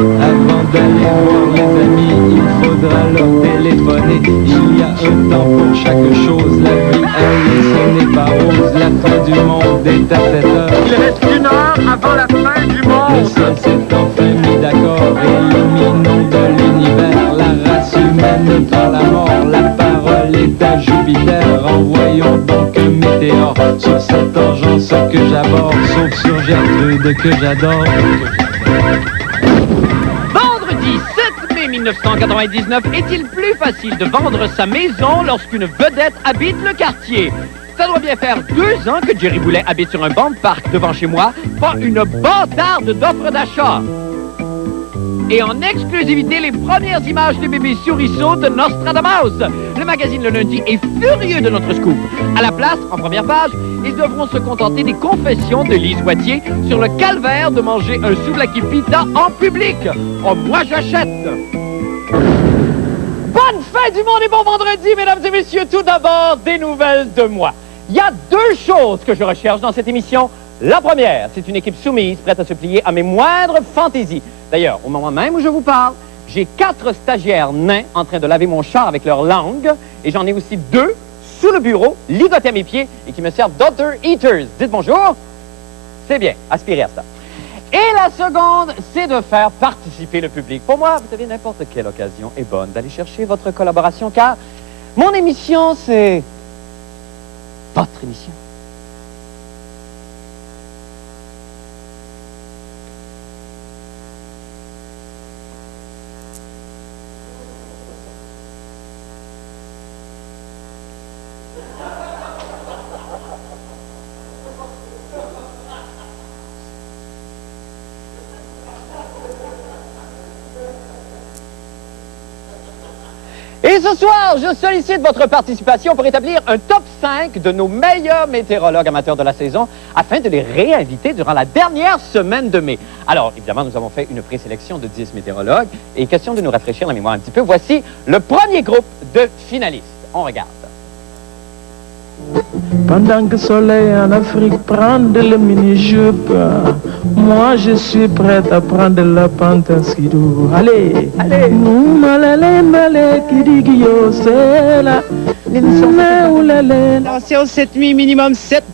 Avant d'aller voir les amis, il faudra leur téléphoner. Il y a un temps pour chaque chose, la vie, oui, ce n'est pas rose. La fin du monde est à 7 heures. Il reste 1 heure avant la fin du Le monde. ciel s'est enfin mis d'accord, éliminons de l'univers la race humaine par la mort. La parole est à Jupiter, envoyons donc un météore sur cette urgence que j'aborde, sauf sur Gertrude que j'adore. Vendredi 7 mai 1999, est-il plus facile de vendre sa maison lorsqu'une vedette habite le quartier? Ça doit bien faire 2 ans que Jerry Boulet habite sur un banc de parc devant chez moi, pas une bandarde d'offres d'achat. Et en exclusivité, les premières images des bébés souriceaux de Nostradamus. Le magazine Le Lundi est furieux de notre scoop. À la place, en première page, ils devront se contenter des confessions de Lise Wattier sur le calvaire de manger un souvlaki pita en public. Oh, moi j'achète! Bonne fin du monde et bon vendredi, mesdames et messieurs. Tout d'abord, des nouvelles de moi. Il y a 2 choses que je recherche dans cette émission. La première, c'est une équipe soumise, prête à se plier à mes moindres fantaisies. D'ailleurs, au moment même où je vous parle, j'ai 4 stagiaires nains en train de laver mon char avec leur langue, et j'en ai aussi 2 sous le bureau, ligotés à mes pieds, et qui me servent Dr. Eaters. Dites bonjour. C'est bien, aspirez à ça. Et la seconde, c'est de faire participer le public. Pour moi, vous savez, n'importe quelle occasion est bonne d'aller chercher votre collaboration, car mon émission, c'est votre émission. Et ce soir, je sollicite votre participation pour établir un top 5 de nos meilleurs météorologues amateurs de la saison afin de les réinviter durant la dernière semaine de mai. Alors, évidemment, nous avons fait une présélection de 10 météorologues et question de nous rafraîchir la mémoire un petit peu, voici le premier groupe de finalistes. On regarde. Pendant que le soleil en Afrique prend le mini-jupe, moi je suis prête à prendre la pente en skidoo. Allez, allez. Attention, cette nuit, minimum 7.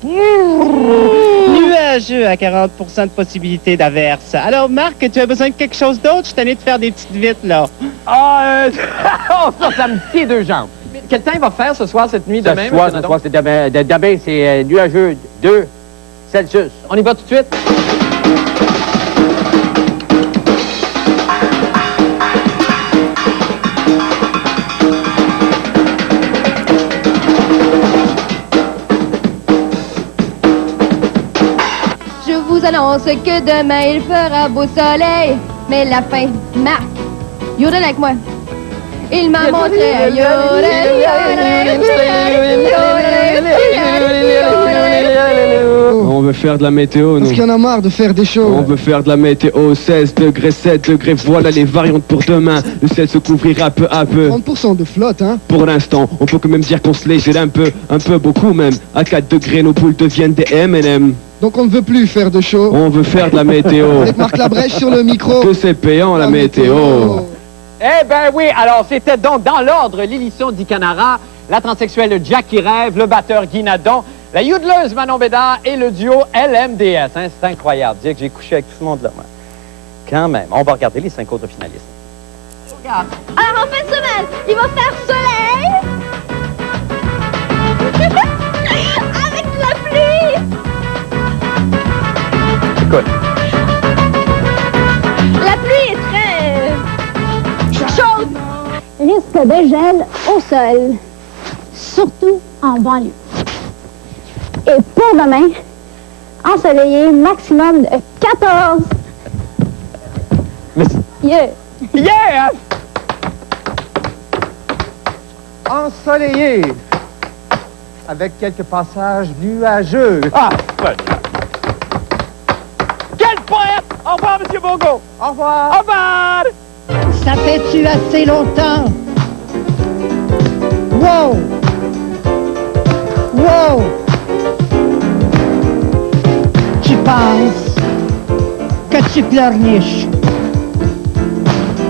Nuageux à 40% de possibilité d'averse. Alors, Marc, tu as besoin de quelque chose d'autre? Je suis tanné de faire des petites vites, là. Ça me tient 2 jambes. Quel temps il va faire ce soir, cette nuit, demain? Ce soir, c'est demain, c'est nuageux, 2 Celsius. On y va tout de suite? Je vous annonce que demain il fera beau soleil, mais la fin marque. Yodel avec moi. Il m'a montré un yodel. On veut faire de la météo, nous. Parce qu'il y en a marre de faire des shows. On veut faire de la météo, 16 degrés, 7 degrés, voilà les variantes pour demain. Le ciel se couvrira peu à peu. 30% de flotte, hein. Pour l'instant, on peut quand même dire qu'on se légère un peu beaucoup même. À 4 degrés, nos boules deviennent des M&M. Donc on ne veut plus faire de show. On veut faire de la météo. Avec Marc Labrèche sur le micro. Que c'est payant la météo. Eh ben oui, alors c'était donc dans l'ordre l'Hélisson Di Canara, la transsexuelle Jackie Rêve, le batteur Guy Nadon, la youdeleuse Manon Bédard et le duo LMDS. Hein, c'est incroyable, dire que j'ai couché avec tout ce monde-là. Moi. Quand même, on va regarder les 5 autres finalistes. Alors en fin de semaine, il va faire soleil. Avec de la pluie. Écoute. La pluie est très chaude. Risque de gel au sol, surtout en banlieue. Et pour demain, ensoleillé maximum de 14. Yeah! Yeah! Ensoleillé, avec quelques passages nuageux. Ah! Ouais. Quel poète! Au revoir, M. Bogo! Au revoir. Au revoir! Ça fait-tu assez longtemps? Wow! Wow! Tu penses que tu pleurniches?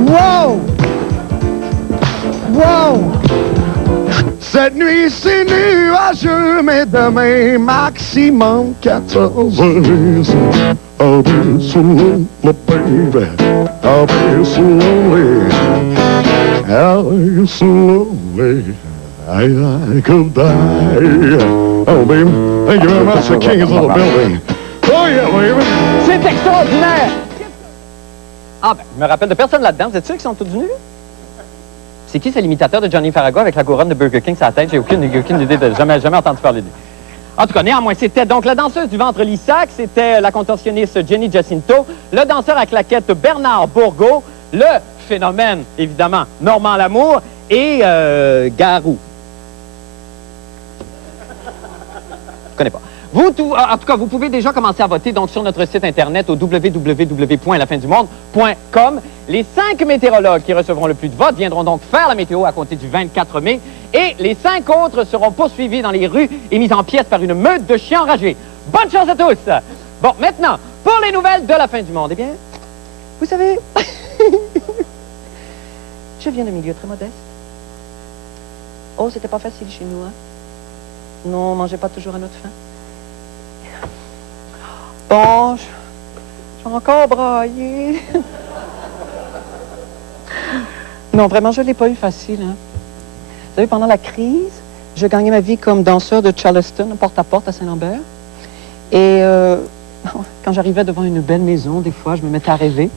Wow! Wow! Cette nuit, c'est nuageux, mais demain, maximum 14 heures. I'll be so lonely, baby. I'll be so lonely. I'll be so lonely. I could die. Oh, baby. Thank you very much. The king is on the building. Oh, yeah, baby. C'est extraordinaire! Ah, ben, je me rappelle de personne là-dedans. Vous êtes sûr qu'ils sont tous venus? C'est qui, c'est l'imitateur de Johnny Farago avec la couronne de Burger King sur la tête? J'ai aucune idée, jamais entendu parler de lui. En tout cas, néanmoins, c'était donc la danseuse du ventre Lissac, c'était la contorsionniste Jenny Jacinto, le danseur à claquettes Bernard Bourgault, le phénomène, évidemment, Normand Lamour et Garou. Je connais pas. En tout cas, vous pouvez déjà commencer à voter donc sur notre site internet au www.lafindumonde.com. Les 5 météorologues qui recevront le plus de votes viendront donc faire la météo à compter du 24 mai et les 5 autres seront poursuivis dans les rues et mis en pièces par une meute de chiens enragés. Bonne chance à tous! Bon, maintenant, pour les nouvelles de la fin du monde, eh bien, vous savez, je viens d'un milieu très modeste. Oh, c'était pas facile chez nous, hein? Non, on mangeait pas toujours à notre faim. Bon, j'ai encore braillé. Non, vraiment, je ne l'ai pas eu facile. Hein. Vous savez, pendant la crise, je gagnais ma vie comme danseur de Charleston, porte-à-porte à Saint-Lambert. Et quand j'arrivais devant une belle maison, des fois, je me mettais à rêver.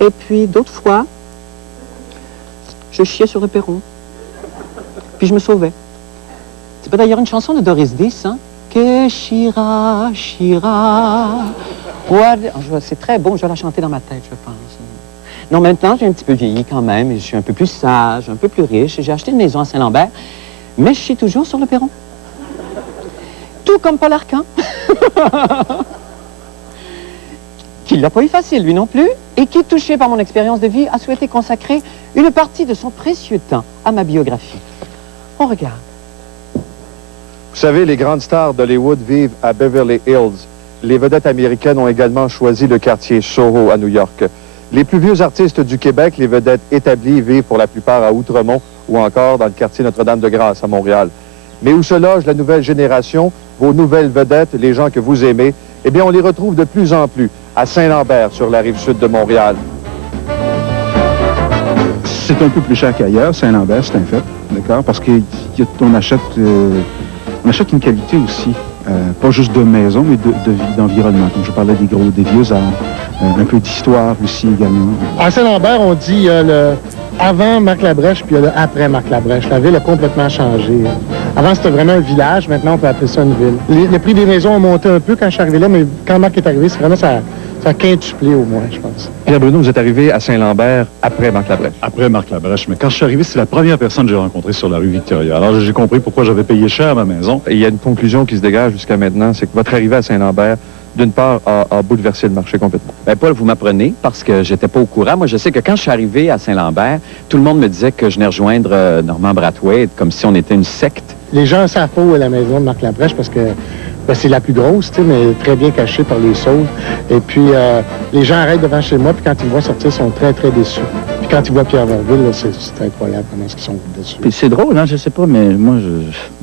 Et puis, d'autres fois, je chiais sur le perron. Puis je me sauvais. C'est pas d'ailleurs une chanson de Doris Dix, hein? Que Chira, Chira. C'est très beau, je vais la chanter dans ma tête, je pense. Non, maintenant, j'ai un petit peu vieilli quand même, et je suis un peu plus sage, un peu plus riche. J'ai acheté une maison à Saint-Lambert, mais je suis toujours sur le perron. Tout comme Paul Arcand. Qui l'a pas eu facile, lui non plus, et qui, touché par mon expérience de vie, a souhaité consacrer une partie de son précieux temps à ma biographie. On regarde. Vous savez, les grandes stars d'Hollywood vivent à Beverly Hills. Les vedettes américaines ont également choisi le quartier Soho à New York. Les plus vieux artistes du Québec, les vedettes établies, vivent pour la plupart à Outremont ou encore dans le quartier Notre-Dame-de-Grâce à Montréal. Mais où se loge la nouvelle génération, vos nouvelles vedettes, les gens que vous aimez, eh bien, on les retrouve de plus en plus à Saint-Lambert, sur la rive sud de Montréal. C'est un peu plus cher qu'ailleurs, Saint-Lambert, c'est un fait, d'accord? Parce qu'on achète une qualité aussi, pas juste de maison, mais de vie, d'environnement. Comme je parlais des vieux arbres, un peu d'histoire aussi également. À Saint-Lambert, on dit il y a le avant Marc Labrèche, puis il y a le après Marc Labrèche. La ville a complètement changé. Avant, c'était vraiment un village. Maintenant, on peut appeler ça une ville. Le prix des maisons a monté un peu quand je suis arrivé là, mais quand Marc est arrivé, c'est vraiment ça a quintuplé au moins, je pense. Pierre Bruno, vous êtes arrivé à Saint-Lambert après Marc Labrèche. Après Marc Labrèche, mais quand je suis arrivé, c'est la première personne que j'ai rencontrée sur la rue Victoria. Alors, j'ai compris pourquoi j'avais payé cher ma maison. Et il y a une conclusion qui se dégage jusqu'à maintenant, c'est que votre arrivée à Saint-Lambert, d'une part, a bouleversé le marché complètement. Bien, Paul, vous m'apprenez parce que j'étais pas au courant. Moi, je sais que quand je suis arrivé à Saint-Lambert, tout le monde me disait que je venais rejoindre Normand Brathwaite, comme si on était une secte. Les gens savent pas où est la maison de Marc Labrèche parce que c'est la plus grosse, tu sais, mais très bien cachée par les sauves. Et puis, les gens arrêtent devant chez moi, puis quand ils me voient sortir, ils sont très, très déçus. Puis quand ils voient Pierre Verville, c'est incroyable comment ils sont déçus. Puis c'est drôle, hein, je sais pas, mais moi,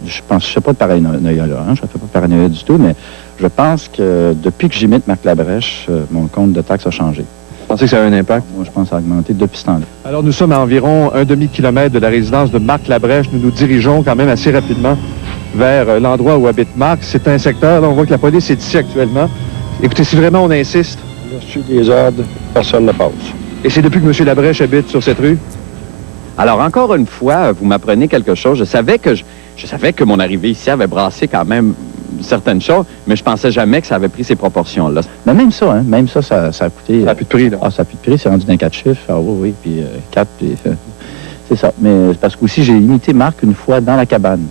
je fais pas de paranoïa là, hein, je fais pas de paranoïa du tout, mais je pense que depuis que j'imite Marc Labrèche, mon compte de taxes a changé. Vous pensez que ça a un impact? Moi, je pense que ça a augmenté depuis ce temps-là. Alors, nous sommes à environ un demi-kilomètre de la résidence de Marc Labrèche. Nous nous dirigeons quand même assez rapidement vers l'endroit où habite Marc. C'est un secteur, là, on voit que la police est ici actuellement. Écoutez, si vraiment on insiste... J'ai reçu des ordres, personne ne passe. Et c'est depuis que M. Labrèche habite sur cette rue? Alors, encore une fois, vous m'apprenez quelque chose. Je savais que mon arrivée ici avait brassé quand même certaines choses, mais je pensais jamais que ça avait pris ces proportions-là. Mais même ça, ça a coûté... Ça n'a plus de prix, là. Ah, ça n'a plus de prix, c'est rendu d'un 4 chiffres. Ah oui, puis 4, puis... c'est ça. Mais parce qu'aussi, j'ai imité Marc une fois dans la cabane.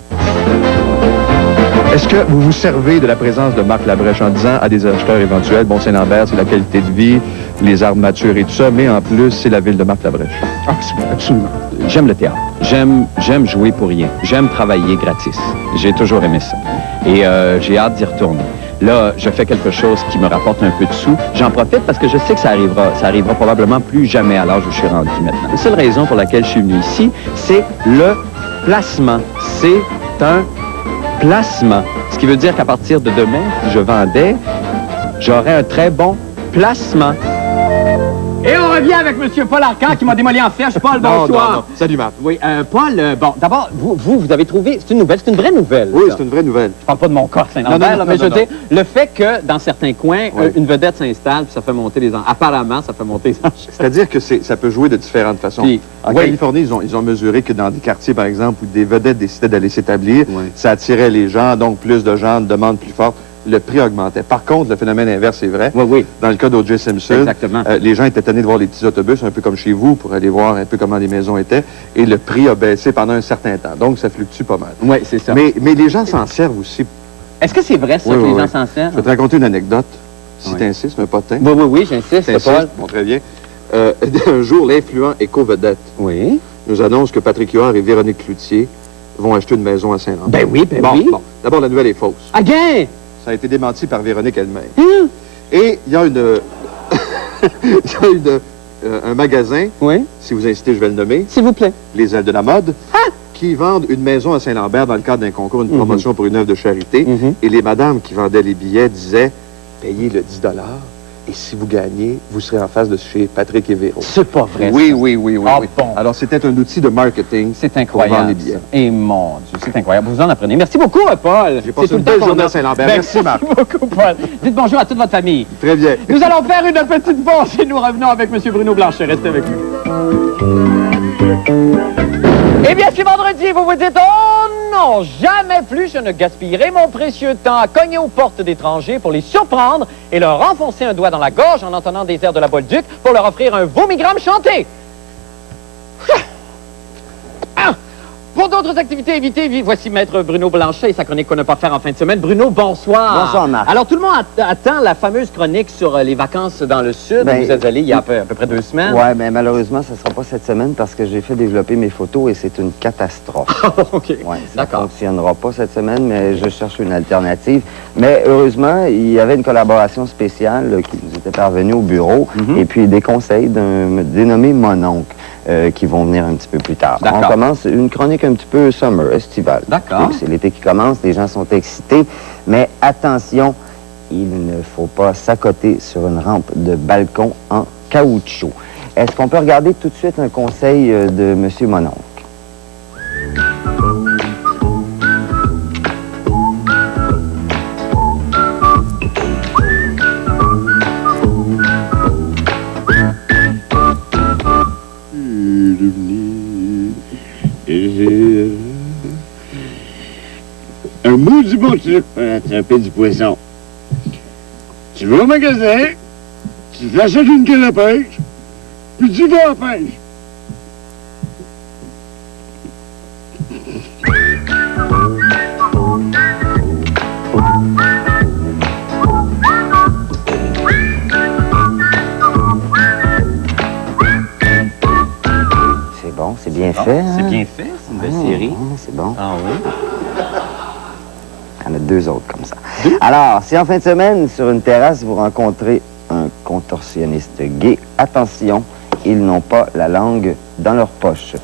Est-ce que vous vous servez de la présence de Marc Labrèche en disant à des acheteurs éventuels, bon, Saint-Lambert, c'est la qualité de vie, les arbres matures et tout ça, mais en plus, c'est la ville de Marc Labrèche? Absolument. J'aime le théâtre. J'aime jouer pour rien. J'aime travailler gratis. J'ai toujours aimé ça. Et j'ai hâte d'y retourner. Là, je fais quelque chose qui me rapporte un peu de sous. J'en profite parce que je sais que ça arrivera probablement plus jamais à l'âge où je suis rendu maintenant. La seule raison pour laquelle je suis venu ici, c'est le placement. C'est un placement. Ce qui veut dire qu'à partir de demain, si je vendais, j'aurais un très bon placement. Et on revient avec M. Paul Arcand qui m'a démoli en flèche. Paul, bonsoir. Non. Salut, Marc. Oui, Paul, bon, d'abord, vous avez trouvé, c'est une nouvelle, c'est une vraie nouvelle. Oui, ça. c'est une vraie nouvelle. Je parle pas de mon corps Saint-Lambert, là, mais je veux dire, le fait que dans certains coins, Oui. une vedette s'installe, puis ça fait monter les enchères. Apparemment, ça fait monter les enchères. C'est-à-dire que ça peut jouer de différentes façons. Puis, En oui. Californie, ils ont mesuré que dans des quartiers, par exemple, où des vedettes décidaient d'aller s'établir, Oui. ça attirait les gens, donc plus de gens, de demandes plus fortes. Le prix augmentait. Par contre, le phénomène inverse est vrai. Oui, oui. Dans le cas d'O.J. Simpson, Exactement. Les gens étaient tannés de voir les petits autobus, un peu comme chez vous, pour aller voir un peu comment les maisons étaient, et le prix a baissé pendant un certain temps. Donc, ça fluctue pas mal. Oui, c'est ça. Mais les gens s'en servent aussi. Est-ce que c'est vrai, ça, Oui, que oui, les gens oui. s'en servent? Je vais te raconter une anecdote, si Oui. tu insistes, mais pas de temps. Oui, j'insiste, Paul. T'insistes? Bon, très bien. Un jour, l'influent éco-vedette Oui. nous annonce que Patrick Huard et Véronique Cloutier vont acheter une maison à Saint-Laurent. Ben oui. Bon, d'abord, la nouvelle est fausse. Again! Ça a été démenti par Véronique elle-même. Hein? Et il y a un magasin, Oui. si vous incitez, je vais le nommer, S'il vous plaît. Les Ailes de la Mode, qui vendent une maison à Saint-Lambert dans le cadre d'un concours, une promotion pour une œuvre de charité. Et les madames qui vendaient les billets disaient, payez le 10 $, et si vous gagnez, vous serez en face de chez Patrick et Véro. C'est pas vrai. Oui, ça. oui. Ah, bon. Alors, c'était un outil de marketing C'est pour vendre incroyable. les billets. ça. Et mon Dieu, c'est incroyable. Vous en apprenez. Merci beaucoup, Paul. J'ai passé C'est tout une le temps belle qu'on journée a. à Saint-Lambert. Ben, Merci, Marc. beaucoup, Paul. Dites bonjour à toute votre famille. Très bien. Nous allons faire une petite pause et nous revenons avec M. Bruno Blanchet. Restez avec nous. Eh bien, c'est vendredi et vous vous dites, oh non, jamais plus je ne gaspillerai mon précieux temps à cogner aux portes d'étrangers pour les surprendre et leur enfoncer un doigt dans la gorge en entendant des airs de la Bolduc pour leur offrir un vomigramme chanté. Ah! Pour d'autres activités évitées, voici Maître Bruno Blanchet et sa chronique qu'on n'a pas faire en fin de semaine. Bruno, bonsoir. Bonsoir, Marc. Alors, tout le monde attend la fameuse chronique sur les vacances dans le Sud. Ben, Vous êtes allé il y a à peu près 2 semaines. Ouais, mais malheureusement, ça ne sera pas cette semaine parce que j'ai fait développer mes photos et c'est une catastrophe. OK. Ouais, ça ne D'accord. fonctionnera pas cette semaine, mais je cherche une alternative. Mais heureusement, il y avait une collaboration spéciale qui nous était parvenue au bureau et puis des conseils d'un dénommé Mononcle qui vont venir un petit peu plus tard. D'accord. On commence une chronique un petit peu summer, estivale. D'accord. C'est l'été qui commence, les gens sont excités, mais attention, il ne faut pas s'accoter sur une rampe de balcon en caoutchouc. Est-ce qu'on peut regarder tout de suite un conseil de M. Mononcle? Un maudit bon truc pour attraper du poisson. Tu vas au magasin, tu t'achètes une canne à pêche, puis tu vas à la pêche. C'est bon, c'est bien fait. C'est hein? bien fait, c'est une belle série. C'est bon. Ah oui? Il y en a 2 autres comme ça. Alors, si en fin de semaine, sur une terrasse, vous rencontrez un contorsionniste gay, attention, ils n'ont pas la langue dans leur poche.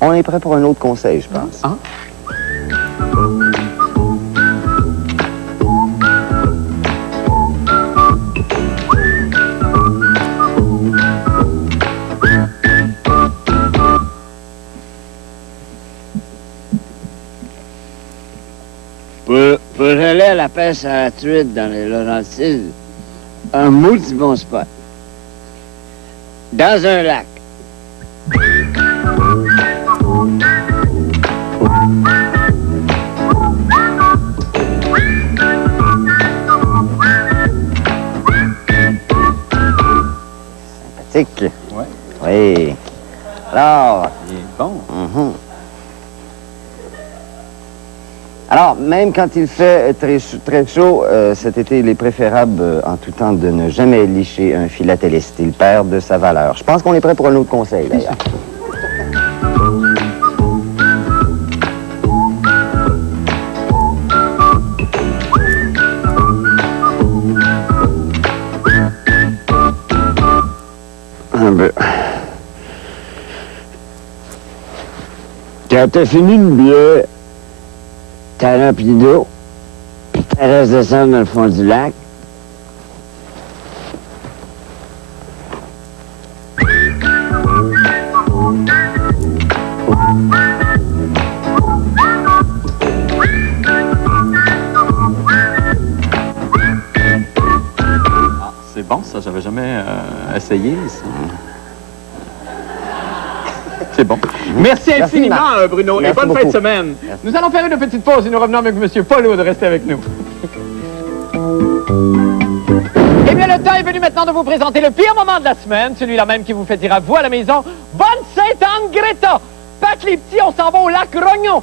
On est prêt pour un autre conseil, je pense. Ah. Pour aller à la pêche à la truite dans les Laurentides, un maudit bon spot. Dans un lac. Sympathique. Ouais. Oui. Alors, Il est bon. Alors, même quand il fait très chaud, cet été, il est préférable en tout temps de ne jamais licher un philatéliste. Il perd de sa valeur. Je pense qu'on est prêt pour un autre conseil, d'ailleurs. Un peu. Quand t'as fini une bière, t'as rempli d'eau, puis t'as laissé descendre dans le fond du lac. C'est bon, ça. J'avais jamais essayé, ça. C'est bon. Merci infiniment, Marc. Bruno, et Merci bonne fin de beaucoup. semaine. Nous allons faire une petite pause et nous revenons avec M. Paulou de rester avec nous. Eh bien, le temps est venu maintenant de vous présenter le pire moment de la semaine, celui-là même qui vous fait dire à vous à la maison, bonne Sainte-Anne Greta! Pat les petits, on s'en va au lac Rognon.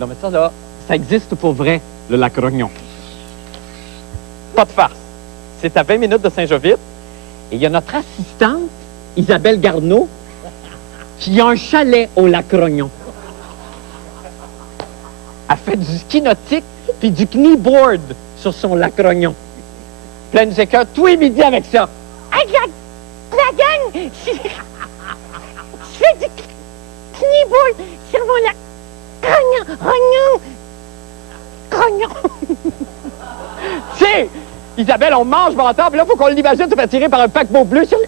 Non, mais ça, là, ça existe pour vrai, le lac Rognon. Pas de farce. C'est à 20 minutes de Saint-Jovite. Et il y a notre assistante, Isabelle Garneau, qui a un chalet au lac Rognon. Elle fait du ski nautique puis du kneeboard sur son lac Rognon. Plein de écoeurs tous les midis avec ça. Hey, la gang! Je fais du kneeboard sur mon lac Rognon! Tu sais, Isabelle, on mange menton, puis là, il faut qu'on l'imagine se faire tirer par un paquebot bleu sur le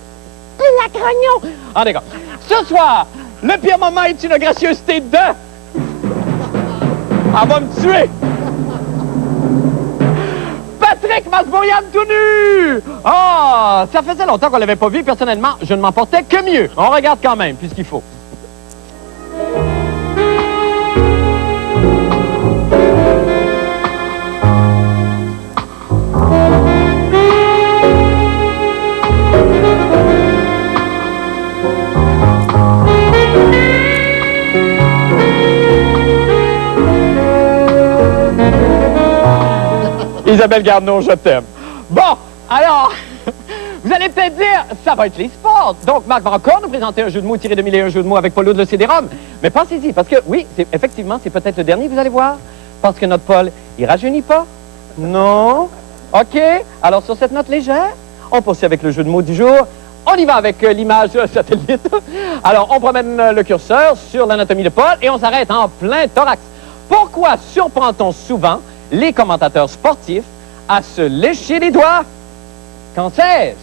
lac Rognon. Ah, d'accord. Ce soir, le pire moment est une gracieuseté de... Elle va me tuer! Patrick Masbourian tout nu! Ah, ça faisait longtemps qu'on l'avait pas vu. Personnellement, je ne m'en portais que mieux. On regarde quand même, puisqu'il faut. Isabelle Garneau, je t'aime. Bon, alors, vous allez peut-être dire, ça va être les sports. Donc, Marc va encore nous présenter un jeu de mots tiré de 1001 jeux de mots avec Paul de CD-ROM. Mais pensez-y, parce que, oui, effectivement, c'est peut-être le dernier, vous allez voir. Parce que notre Paul, il rajeunit pas. Non. OK. Alors, sur cette note légère, on poursuit avec le jeu de mots du jour. On y va avec l'image satellite. Alors, on promène le curseur sur l'anatomie de Paul et on s'arrête en plein thorax. Pourquoi surprend-on souvent les commentateurs sportifs à se lécher les doigts? Qu'en sais-je?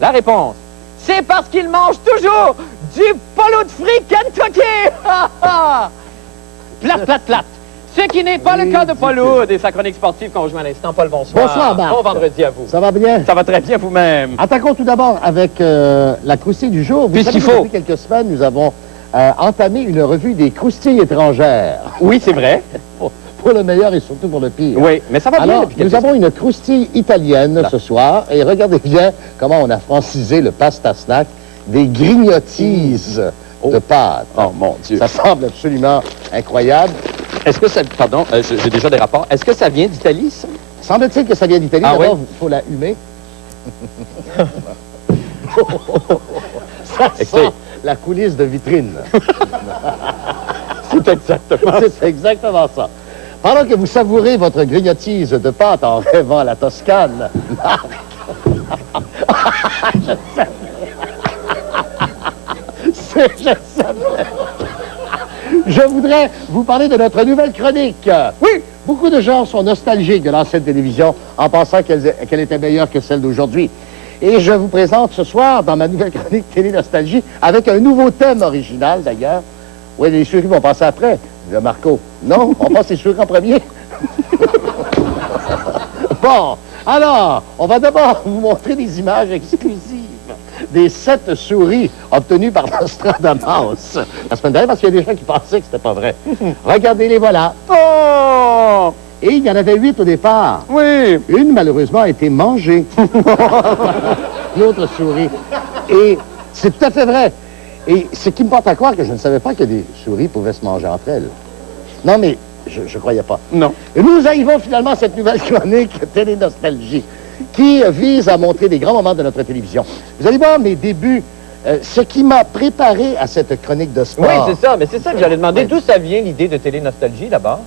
La réponse, c'est parce qu'ils mangent toujours du polo de frites Kentucky! Plate, plate, plate. Ce qui n'est pas le cas de Paul Hood et sa chronique sportive qu'on rejoint à l'instant. Paul, bonsoir. Bonsoir, Marc. Bon vendredi à vous. Ça va bien? Ça va très bien vous-même. Attaquons tout d'abord avec la croustille du jour. Vous savez, depuis quelques semaines, nous avons entamé une revue des croustilles étrangères. Oui, c'est vrai. Pour le meilleur et surtout pour le pire. Oui, mais ça va bien Alors, depuis quelques nous avons une croustille italienne ce soir. Et regardez bien comment on a francisé le pasta snack des grignotises de pâtes. Oh, mon Dieu. Ça semble absolument incroyable. Est-ce que ça... Pardon, j'ai déjà des rapports. Est-ce que ça vient d'Italie, ça? Semble-t-il que ça vient d'Italie. Ah, D'abord, oui? il faut la humer. Ça Écoutez. sent la coulisse de vitrine. C'est exactement ça. C'est exactement ça. Pendant que vous savourez votre grignotise de pâte en rêvant à la Toscane, Marc, je voudrais vous parler de notre nouvelle chronique. Oui, beaucoup de gens sont nostalgiques de l'ancienne télévision en pensant qu'elle était meilleure que celle d'aujourd'hui. Et je vous présente ce soir, dans ma nouvelle chronique Télé Nostalgie, avec un nouveau thème original d'ailleurs. Oui, les souris vont passer après, dit Marco. Non, on passe les souris en premier. Bon, alors, on va d'abord vous montrer des images exclusives des 7 souris obtenues par Nostradamus la semaine dernière, parce qu'il y a des gens qui pensaient que c'était pas vrai. Regardez, les voilà. Oh! Et il y en avait 8 au départ. Oui. Une, malheureusement, a été mangée. L'autre souris. Et c'est tout à fait vrai. Et ce qui me porte à croire que je ne savais pas que des souris pouvaient se manger entre elles. Non, mais je croyais pas. Non. Et nous arrivons finalement à cette nouvelle chronique Télé Nostalgie qui vise à montrer des grands moments de notre télévision. Vous allez voir mes débuts, ce qui m'a préparé à cette chronique de sport. Oui, c'est ça. Mais c'est ça que j'allais demander. D'où ça vient l'idée de Télé Nostalgie, d'abord?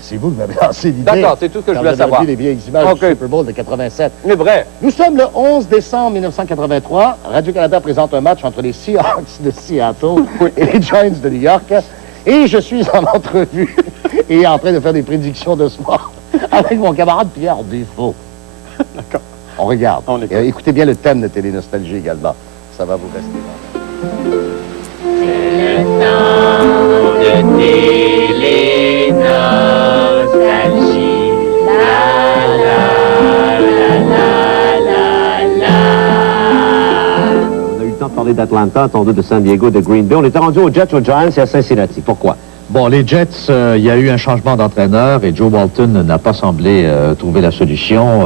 C'est vous qui m'avez lancé l'idée. D'accord, c'est tout ce que je voulais savoir. Les vieilles images du Super Bowl de 87. C'est vrai. Nous sommes le 11 décembre 1983. Radio-Canada présente un match entre les Seahawks de Seattle et les Giants de New York. Et je suis en entrevue et en train de faire des prédictions de sport avec mon camarade Pierre Défaut. D'accord. On regarde. Et écoutez bien le thème de Télé Nostalgie également. Ça va vous rester. C'est le temps de Télé Nostalgie. La la la la la la. On a eu le temps de parler d'Atlanta, tantôt de San Diego, de Green Bay. On était rendu aux Jets, aux Giants et à Cincinnati. Pourquoi? Bon, les Jets, il y a eu un changement d'entraîneur et Joe Walton n'a pas semblé trouver la solution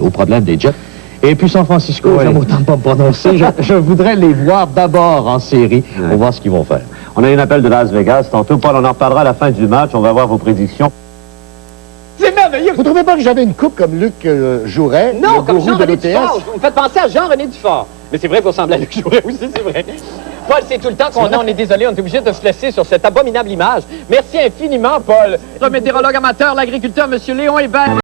au problème des Jets. Et puis San Francisco, j'aime autant pas me prononcer, je voudrais les voir d'abord en série pour voir ce qu'ils vont faire. On a eu un appel de Las Vegas. Tantôt, Paul, on en reparlera à la fin du match. On va voir vos prédictions. C'est merveilleux. Vous trouvez pas que j'avais une coupe comme Luc Jouret, Non, le comme gourou de Jean-René l'ETS? Dufort. Vous me faites penser à Jean-René Dufort. Mais c'est vrai qu'on ressemble à Luc Jouret aussi, c'est vrai. Paul, c'est tout le temps qu'on a. On est désolé, on est obligé de se laisser sur cette abominable image. Merci infiniment, Paul. Le météorologue amateur, l'agriculteur, M. Léon Hébert.